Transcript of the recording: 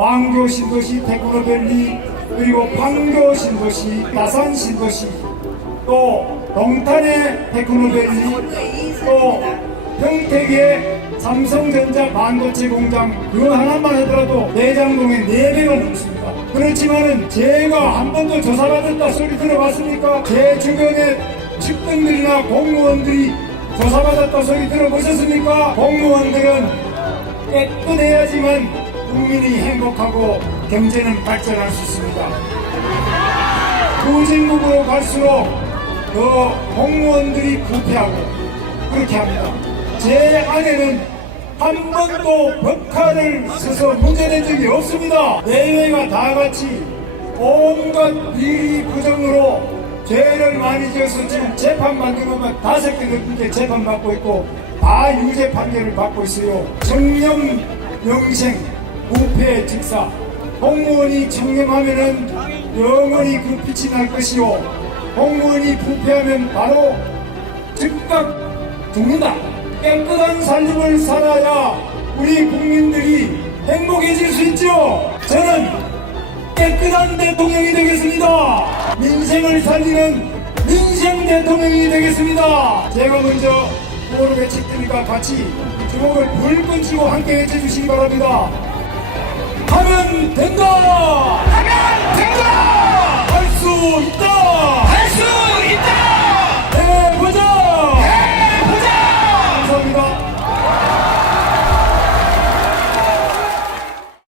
광교 신도시 테크노밸리 그리고 판교 신도시 나산 신도시 또 동탄의 테크노밸리 또 평택의 삼성전자 반도체 공장 그 하나만 하더라도 내장동에 4배가 넘습니다. 그렇지만은 제가 한 번도 조사받았다 소리 들어봤습니까? 제 주변에 측근들이나 공무원들이 조사받았다 소리 들어보셨습니까? 공무원들은 깨끗해야지만 국민이 행복하고 경제는 발전할 수 있습니다. 후진국으로 갈수록 더 공무원들이 부패하고 그렇게 합니다. 제 아내는 한 번도 법카를 써서 문제낸 적이 없습니다. 내외가 다 같이 온갖 비리 부정으로 죄를 많이 지어서 지금 재판 것만 다섯 개 넘게 재판 받고 있고 다 유죄 판결을 받고 있어요. 청렴 영생 부패 직사 공무원이 청렴하면은 영원히 그 빛이 날 것이요 공무원이 부패하면 바로 즉각 죽는다. 깨끗한 삶을 살아야 우리 국민들이 행복해질 수 있죠. 저는 깨끗한 대통령이 되겠습니다. 민생을 살리는 민생 대통령이 되겠습니다. 제가 먼저 구호를 외칠 테니까 같이 주먹을 불끈 쥐고 함께 외쳐주시기 바랍니다. 하면 된다! 하면 된다!